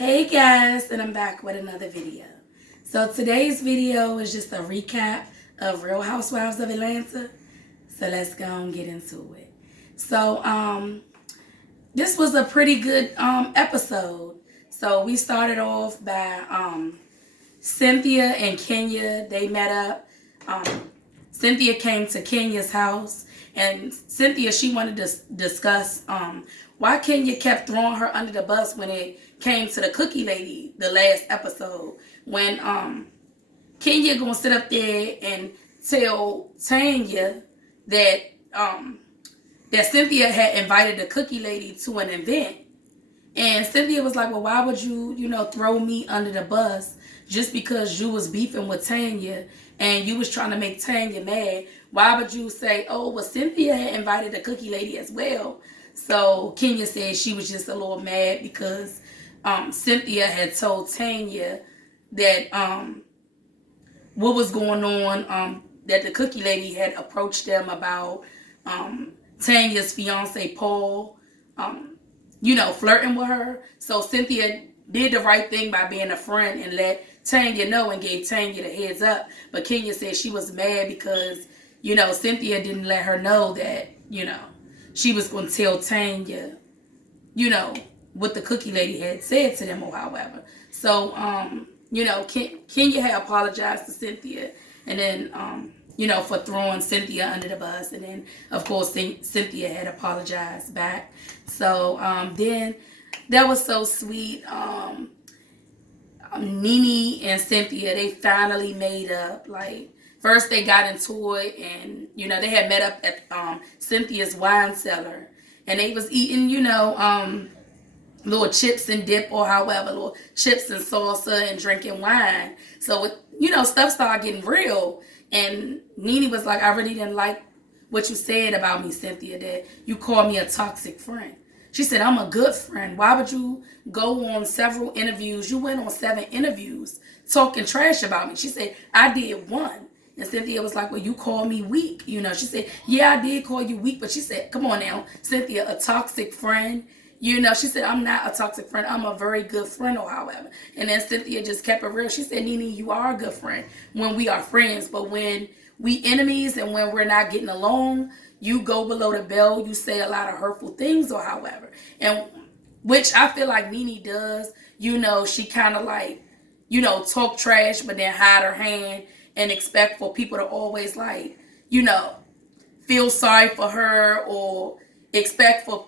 Hey guys, and I'm back with another video. So today's video is just a recap of Real Housewives of Atlanta. So let's go and get into it. So this was a pretty good episode. So we started off by Cynthia and Kenya. They met up. Cynthia came to Kenya's house, and Cynthia, she wanted to discuss why Kenya kept throwing her under the bus when it came to the cookie lady the last episode. When Kenya gonna sit up there and tell Tanya that that Cynthia had invited the cookie lady to an event. And Cynthia was like, well, why would you, throw me under the bus just because you was beefing with Tanya and you was trying to make Tanya mad? Why would you say, oh, well, Cynthia had invited the cookie lady as well? So Kenya said she was just a little mad because Cynthia had told Tanya that what was going on, that the cookie lady had approached them about Tanya's fiance, Paul, flirting with her. So Cynthia did the right thing by being a friend and let Tanya know and gave Tanya the heads up. But Kenya said she was mad because, Cynthia didn't let her know that, she was going to tell Tanya, what the cookie lady had said to them or however. So, Kenya had apologized to Cynthia and then, for throwing Cynthia under the bus. And then, of course, Cynthia had apologized back. So then that was so sweet. Nene and Cynthia, they finally made up. Like, first they got into it and, they had met up at Cynthia's wine cellar. And they was eating, little chips and dip or however, little chips and salsa and drinking wine. So, stuff started getting real. And Nene was like, I really didn't like what you said about me, Cynthia, that you called me a toxic friend. She said, I'm a good friend. Why would you go on several interviews? You went on 7 interviews talking trash about me. She said, I did one. And Cynthia was like, well, you called me weak. She said, yeah, I did call you weak. But she said, come on now, Cynthia, a toxic friend. She said, I'm not a toxic friend. I'm a very good friend or however. And then Cynthia just kept it real. She said, Nene, you are a good friend when we are friends. But when we enemies and when we're not getting along, you go below the belt. You say a lot of hurtful things or however. And which I feel like Nene does. She kind of like, talk trash but then hide her hand and expect for people to always like, feel sorry for her or expect for,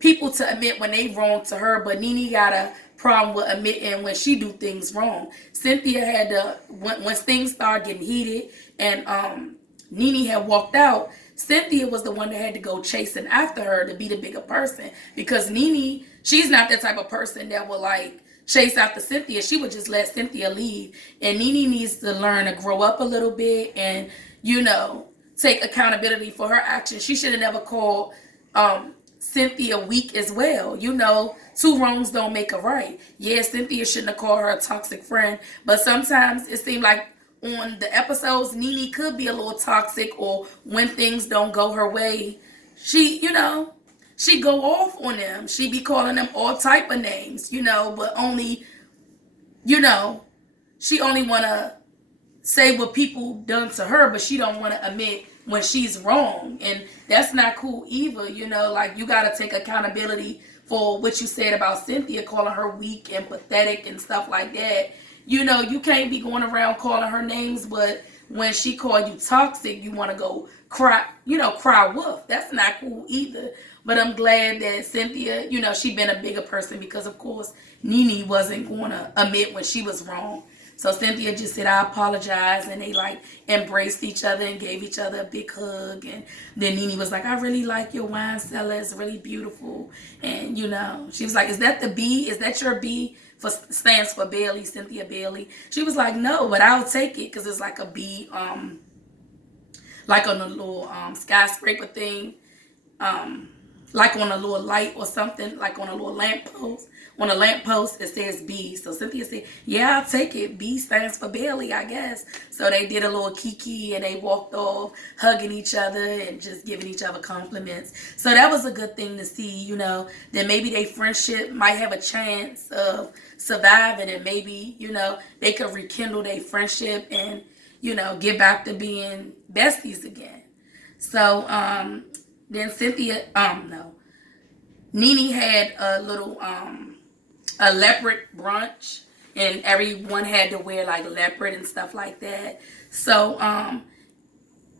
people to admit when they wrong to her. But Nene got a problem with admitting when she do things wrong. Cynthia had to, when things started getting heated and Nene had walked out, Cynthia was the one that had to go chasing after her to be the bigger person. Because Nene, she's not the type of person that will like chase after Cynthia. She would just let Cynthia leave. And Nene needs to learn to grow up a little bit and, take accountability for her actions. She should have never called Cynthia weak as well. 2 wrongs don't make a right. Yeah, Cynthia shouldn't have called her a toxic friend, but sometimes it seemed like on the episodes, Nene could be a little toxic, or when things don't go her way, she go off on them. She be calling them all type of names, but only, she only want to say what people done to her, but she don't want to admit when she's wrong. And that's not cool either. Like, you got to take accountability for what you said about Cynthia, calling her weak and pathetic and stuff like that. You can't be going around calling her names, but when she called you toxic, you want to go cry, cry wolf. That's not cool either. But I'm glad that Cynthia, she been a bigger person because, of course, Nene wasn't going to admit when she was wrong. So Cynthia just said, I apologize. And they like embraced each other and gave each other a big hug. And then Nene was like, I really like your wine cellar. It's really beautiful. And, she was like, is that the B? Is that your B? Stands for Bailey, Cynthia Bailey. She was like, no, but I'll take it because it's like a B, like on a little skyscraper thing, like on a little light or something, like on a little lamppost on a lamppost it says B. So Cynthia said, yeah, I'll take it. B stands for Bailey, I guess. So they did a little kiki and they walked off hugging each other and just giving each other compliments. So that was a good thing to see, you know, that maybe their friendship might have a chance of surviving, and maybe, you know, they could rekindle their friendship and, you know, get back to being besties again. So then Cynthia, no, Nene had a little a leopard brunch, and everyone had to wear like leopard and stuff like that. So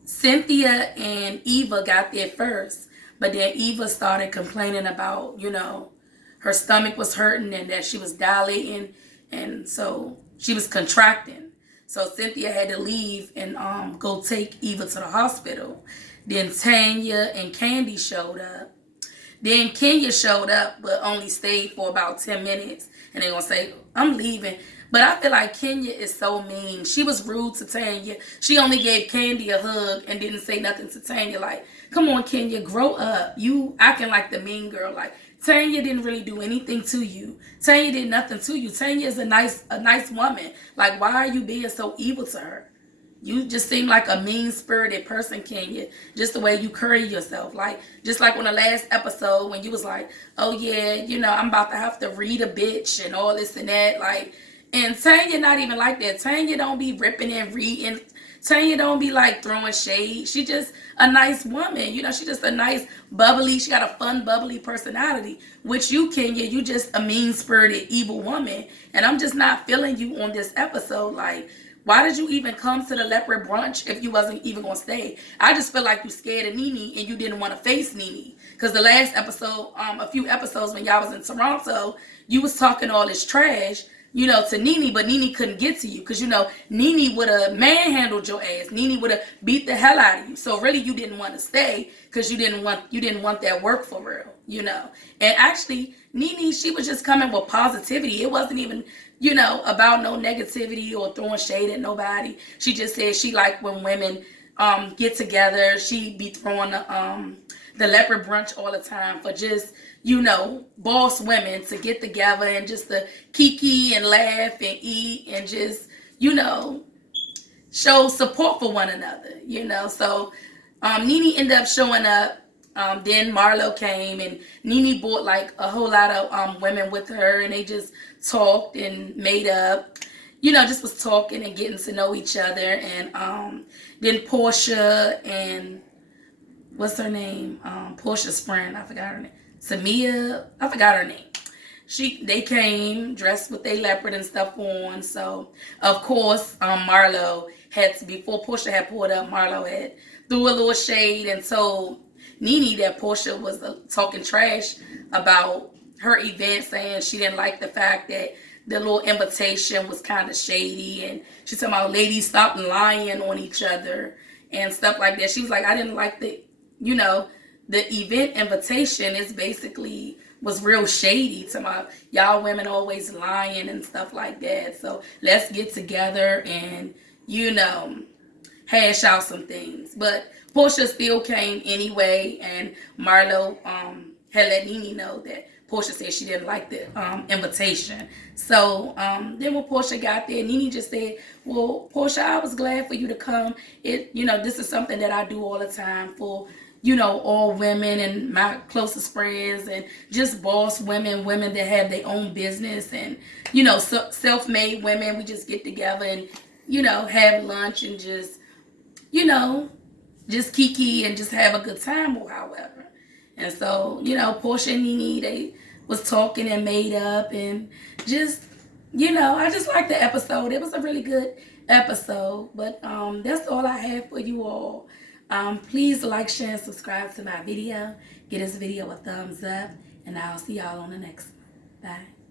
Cynthia and Eva got there first, but then Eva started complaining about, you know, her stomach was hurting and that she was dilating, and so she was contracting. So Cynthia had to leave and go take Eva to the hospital. Then Tanya and Candy showed up. Then Kenya showed up, but only stayed for about 10 minutes. And they're going to say, I'm leaving. But I feel like Kenya is so mean. She was rude to Tanya. She only gave Candy a hug and didn't say nothing to Tanya. Like, come on, Kenya, grow up. You acting like the mean girl. Like, Tanya didn't really do anything to you. Tanya did nothing to you. Tanya is a nice woman. Like, why are you being so evil to her? You just seem like a mean-spirited person, Kenya. Just the way you carry yourself. Like, just like on the last episode when you was like, oh, yeah, you know, I'm about to have to read a bitch and all this and that. Like, and Tanya not even like that. Tanya don't be ripping and reading. Tanya don't be like throwing shade. She just a nice woman. You know, she just a nice, bubbly, she got a fun, bubbly personality. Which you, Kenya, you just a mean-spirited, evil woman. And I'm just not feeling you on this episode. Like, why did you even come to the leopard brunch if you wasn't even going to stay? I just feel like you scared of Nene and you didn't want to face Nene. Because the last episode, a few episodes when y'all was in Toronto, you was talking all this trash, you know, to Nene, but Nene couldn't get to you. Because, you know, Nene would have manhandled your ass. Nene would have beat the hell out of you. So really you didn't want to stay because you didn't want that work for real, you know. And actually, Nene, she was just coming with positivity. It wasn't even, you know, about no negativity or throwing shade at nobody. She just said she liked when women get together. She be throwing the leopard brunch all the time for just, you know, boss women to get together and just to kiki and laugh and eat and just, you know, show support for one another, you know. So Nene ended up showing up. Then Marlo came and Nene brought like a whole lot of women with her, and they just talked and made up, you know, just was talking and getting to know each other. And then Portia and what's her name? Portia's friend, I forgot her name. Samia, I forgot her name. They came dressed with their leopard and stuff on. So of course, Marlo had to, before Portia had pulled up, Marlo had threw a little shade and told Nene that Portia was talking trash about her event, saying she didn't like the fact that the little invitation was kind of shady, and she's talking about ladies stop lying on each other and stuff like that. She was like, I didn't like the, you know, the event invitation is basically was real shady to my y'all women always lying and stuff like that. So let's get together and, you know, hash out some things. But Portia still came anyway, and Marlo had let Nene know that Portia said she didn't like the invitation. So then when Portia got there, Nene just said, well, Portia, I was glad for you to come. You know, this is something that I do all the time for, you know, all women and my closest friends and just boss women, women that have their own business and, you know, self-made women. We just get together and, you know, have lunch and just, you know, just kiki and just have a good time or however. And so, you know, Portia and Nene, they was talking and made up and just, you know, I just liked the episode. It was a really good episode. But that's all I have for you all. Please like, share, and subscribe to my video. Give this video a thumbs up. And I'll see y'all on the next one. Bye.